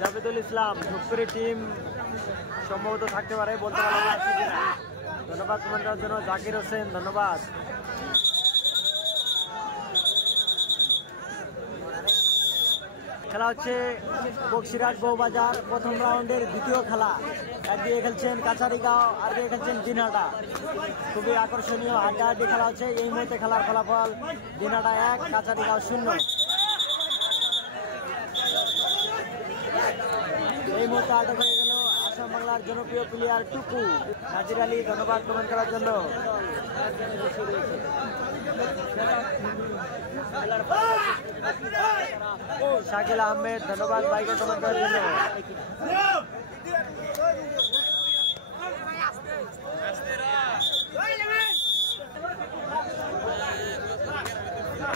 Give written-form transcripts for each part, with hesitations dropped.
জাবেদুল ইসলাম Dhupguri team সম্ভবত থাকতে পারে, বলতে পারলাম না। ধন্যবাদ কমেন্ট করার জন্য। জাকির হোসেন ধন্যবাদ। খেলা হচ্ছে বক্সিরহাট বউবাজার প্রথম রাউন্ডের দ্বিতীয় খেলা। একদিকে খেলছেন কাছারিগাঁও, আর দিকে খেলছেন দিনহাটা। খুবই আকর্ষণীয় হাড্ডাহাড্ডি খেলা হচ্ছে। এই মুহূর্তে খেলার ফলাফল দিনহাটা 1, কাছারিগাঁও 0। এই মুহূর্তে আটক হয়ে গেল আসাম বাংলার জনপ্রিয় প্লেয়ার টুকু। নাজির আলী ধন্যবাদ কমেন্ট করার জন্য। শাকিল আহমেদ ধন্যবাদ ভাইকে কমেন্ট করার জন্য।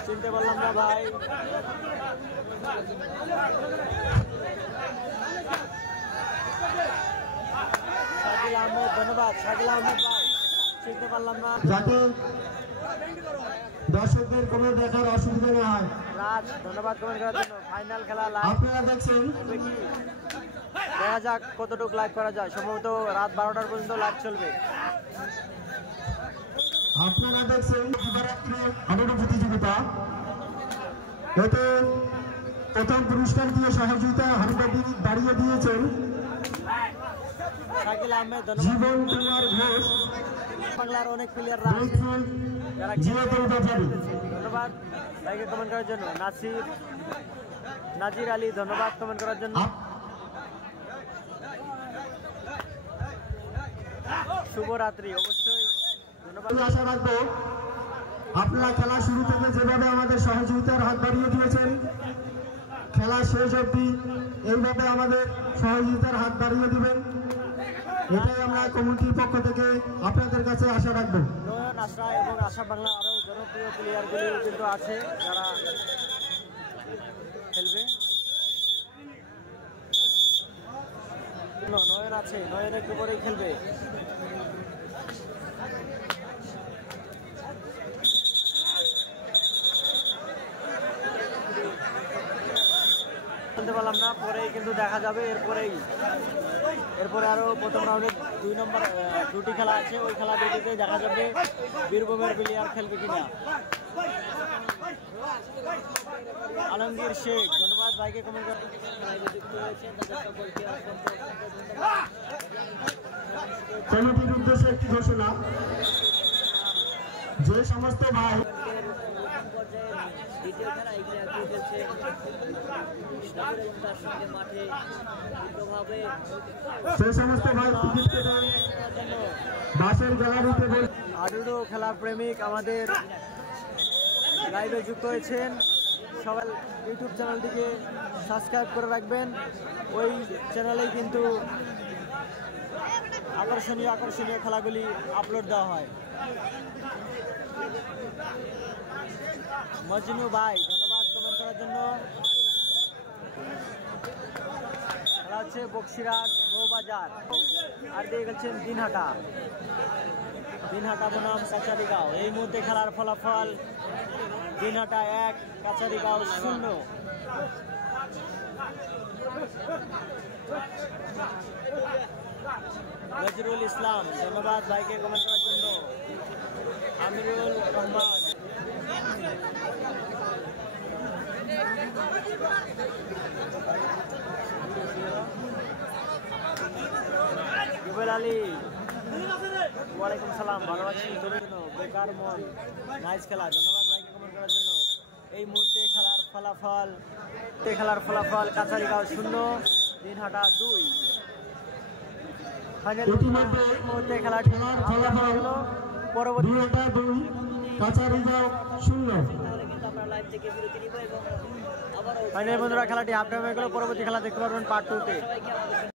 চিনতে পারলাম না ভাই। শাকিল আহমেদ ধন্যবাদ। শাকিল আহমেদ ভাই চিনতে পারলাম না। যাতে দর্শকদের কোনো দেখার অসুবিধা না হয়। রাজ ধন্যবাদ কমেন্ট করার জন্য। ফাইনাল খেলা লাইভ আপনারা দেখছেন, দেখা যাক কতটুকু লাইভ করা যায়। সম্ভবত রাত 12টা পর্যন্ত লাইভ চলবে। আপনারা দেখছেন হাডুডু প্রতিযোগিতা। এতে প্রথম পুরস্কার দিয়ে সহযোগিতা হাডুডু দাঁড়িয়ে দিয়েছেন শাকিল আহমেদ জীবন কুমার ঘোষ, বাংলার অনেক প্লেয়ার ধন্যবাদ ভাইকে কমেন্ট করার জন্য। নাজির আলী ধন্যবাদ কমেন্ট করার জন্য। শুভরাত্রি অবশ্যই ধন্যবাদ। আশা রাখবো আপনারা খেলা শুরু থেকে যেভাবে আমাদের সহযোগিতার হাত বাড়িয়ে দিয়েছেন, খেলা শেষ অবধি এইভাবে আমাদের সহযোগিতার হাত বাড়িয়ে দিবেন, এটাই আমরা কমিটির পক্ষ থেকে আপনাদের কাছে আশা রাখবো। নয়ন আশরাফ এবং আসাম বাংলার আরো জনপ্রিয় প্লেয়ারগুলি কিন্তু আছে যারা খেলবে। নয়ন আছে, নয়ন একটু পরেই খেলবে। বলতে পারলাম না, পরেই কিন্তু দেখা যাবে। এরপরে আরো প্রথম রাউন্ডে 2 নম্বর দুটি খেলা আছে। ওই খেলা দুটিতে দেখা যাবে বীরভূমের প্লেয়ার খেলবে কিনা। আলমগীর শেখ ধন্যবাদ ভাইকে কমেন্ট করে। কমিটির উদ্দেশ্যে একটি ঘোষণা, যে সমস্ত ভাই দ্বিতীয় খেলা এগিয়ে খেলছে এবং তার সঙ্গে মাঠে ভাবে সে সমস্ত ভাই টিকিট কেটে বাসের গ্যালারিতে হাডুডু খেলা প্রেমিক আমাদের লাইভে যুক্ত হয়েছেন। সবাই ইউটিউব চ্যানেলটিকে সাবস্ক্রাইব করে রাখবেন। ওই চ্যানেলেই কিন্তু আকর্ষণীয় খেলাগুলি আপলোড দেওয়া হয়। মজনু ভাই ধন্যবাদ কমেন্ট করার জন্য। খেলা হচ্ছে বক্সিরহাট বউবাজার, আর দিয়ে গেছেন দিনহাটা বনাম কাছারিগাঁও। এই মুহূর্তে খেলার ফলাফল দিনহাটা 1, কাছারিগাঁও 0। নজরুল ইসলাম ধন্যবাদ ভাইকে কমেন্ট করার জন্য। আমিরুল রহমান রুবেল আলী ওয়ালাইকুম সালাম, ভালো আছি। বেকার মন নাইস খেলা, ধন্যবাদ ভাইকে কমেন্ট করার জন্য। এই মুহূর্তে খেলার ফলাফল কাছারিগাঁও 0, দিনহাটা 2। ফাইনাল মুহূর্তে খেলাটি হলো পরবর্তী কাছারিগাঁও 0। ফাইনাল বন্ধুরা খেলাটি হাফ টাইম হয়ে গেল। পরবর্তী খেলা দেখতে পারবেন পার্ট 2 তে।